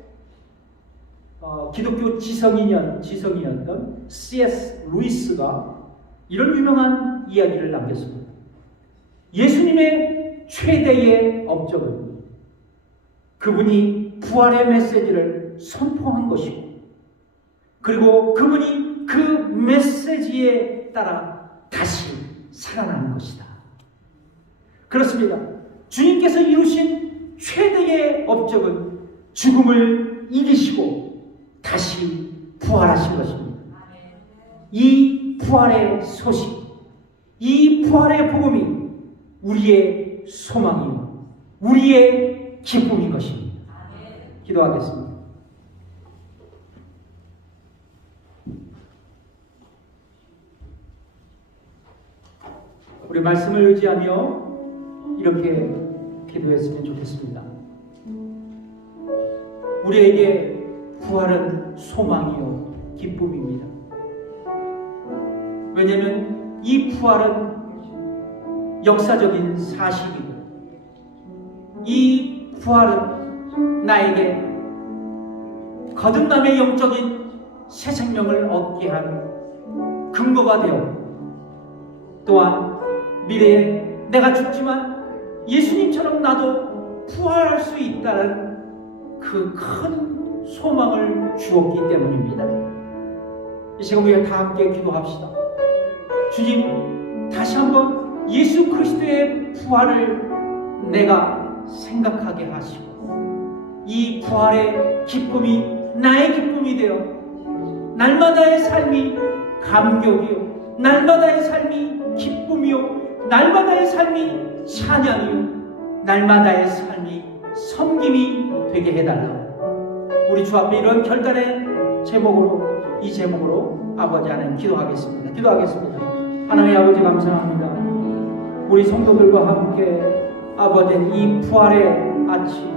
기독교 지성인이었던 C.S. 루이스가 이런 유명한 이야기를 남겼습니다. 예수님의 최대의 업적은 그분이 부활의 메시지를 선포한 것이고, 그리고 그분이 그 메시지에 따라 다시 살아나는 것이다. 그렇습니다. 주님께서 이루신 최대의 업적은 죽음을 이기시고 다시 부활하신 것입니다. 이 부활의 소식, 이 부활의 복음이 우리의 소망이요, 우리의 기쁨인 것입니다. 기도하겠습니다. 우리 말씀을 의지하며 이렇게 기도했으면 좋겠습니다. 우리에게 부활은 소망이요 기쁨입니다. 왜냐하면 이 부활은 역사적인 사실이고, 이 부활은 나에게 거듭남의 영적인 새 생명을 얻게 한 근거가 되어, 또한 미래에 내가 죽지만 예수님처럼 나도 부활할 수 있다는 그 큰 소망을 주었기 때문입니다. 이 시간 우리가 다 함께 기도합시다. 주님, 다시 한번 예수 그리스도의 부활을 내가 생각하게 하시고, 이 부활의 기쁨이 나의 기쁨이 되어 날마다의 삶이 감격이요, 날마다의 삶이 기쁨이요, 날마다의 삶이 찬양이요, 날마다의 삶이 섬김이 되게 해달라고 우리 주 앞에 이런 결단의 제목으로, 이 제목으로 아버지 하나님 기도하겠습니다. 하나님 아버지 감사합니다. 우리 성도들과 함께 아버지 이 부활의 아침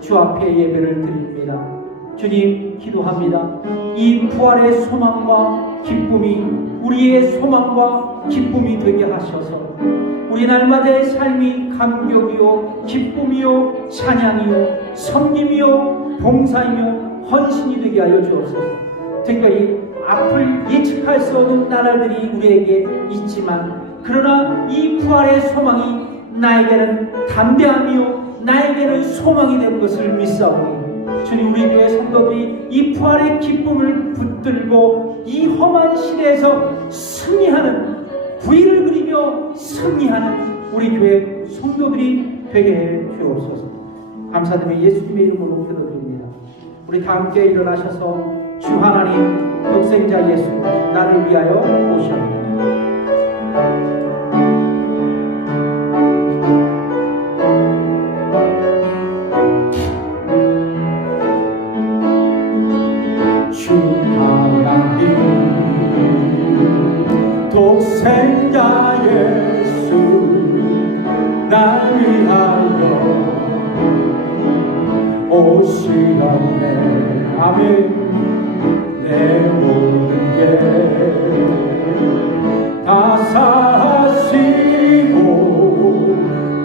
주 앞에 예배를 드립니다. 주님, 기도합니다. 이 부활의 소망과 기쁨이 우리의 소망과 기쁨이 되게 하셔서 우리 날마다의 삶이 감격이요, 기쁨이요, 찬양이요, 섬김이요, 봉사이요, 헌신이 되게 하여 주옵소서. 특별히 앞을 예측할 수 없는 나라들이 우리에게 있지만, 그러나 이 부활의 소망이 나에게는 담대함이요, 나에게는 소망이 되는 것을 믿사오니, 주님, 우리 교회 성도들이 이 부활의 기쁨을 붙들고 이 험한 시대에서 승리하는, 부위를 그리며 승리하는 우리 교회 성도들이 되게 해 주옵소서. 감사드리며 예수님의 이름으로 기도드립니다. 우리 다 함께 일어나셔서 주 하나님, 독생자 예수, 나를 위하여 오셨습니다. 독생자 예수, 날 위하여 오시었네. 아멘. 내 모든 게 다 사시고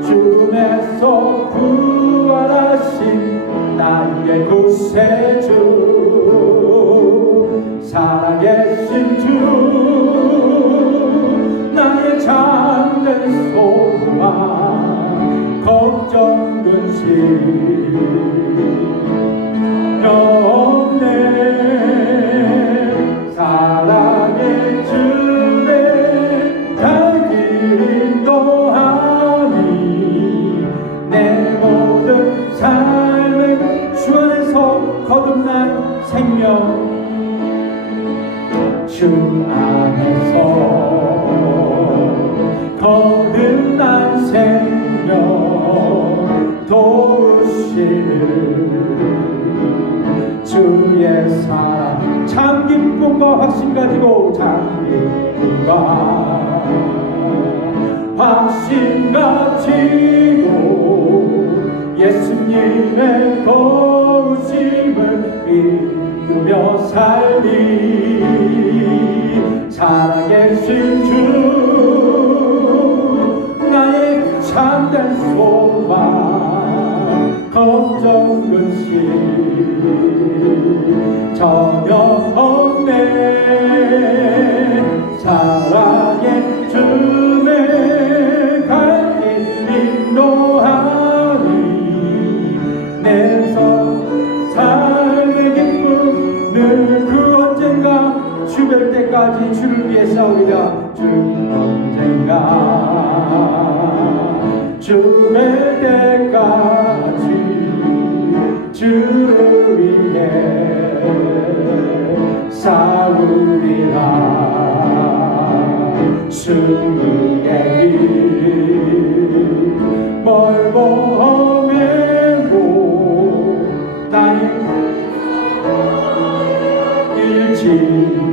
죽음에서 부활하신 나의 구세주, 살아계신 주, 나의 잠든 소망, 걱정 근심 없네. 사랑의 주내 갈 길 인도하니 내 모든 삶을 주 안에서 거듭난 생명, 주 안에서 거듭난 생명 도우시는 주의 사랑, 참 기쁨과 확신 가지고, 참 기쁨과 확신 가지고 예수님의 도우심을 믿으며 살리, 살아계신 주, 나의 참된 소망, 걱정 근심 전혀 없네. 사랑의 주의 갈 길 인도하니 내 삶의 때까지 주를 위해 싸우리라. 주는 언젠가 죽을 때까지 주를 위해 싸우리라. 승리의 길 멀고 메고 길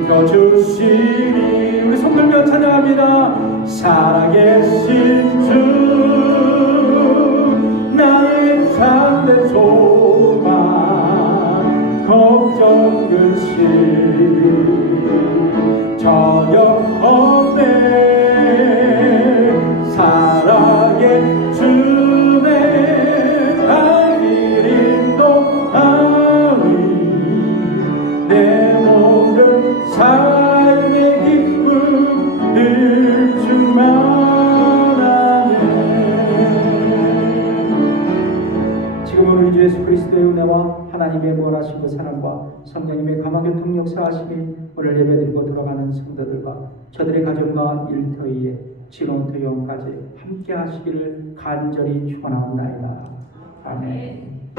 지켜주시니. 우리 손 들며 찬양합니다. 살아계신 주 나의 참된 소망 걱정 근심 전혀 없네. 사랑의 주내 갈 길 인도하니 내 모든 삶의 기쁨 늘 주만 아네. 지금은 우리 주 예수 그리스도의 은혜와 하나님의 무한하신 그 사랑과 성령님의 감화교통 역사하심이 오늘 예배드리고 돌아가는 성도들과 저들의 가정과 일터위에 지금부터 영까지 함께 하시기를 간절히 축원하옵나이다. 아멘.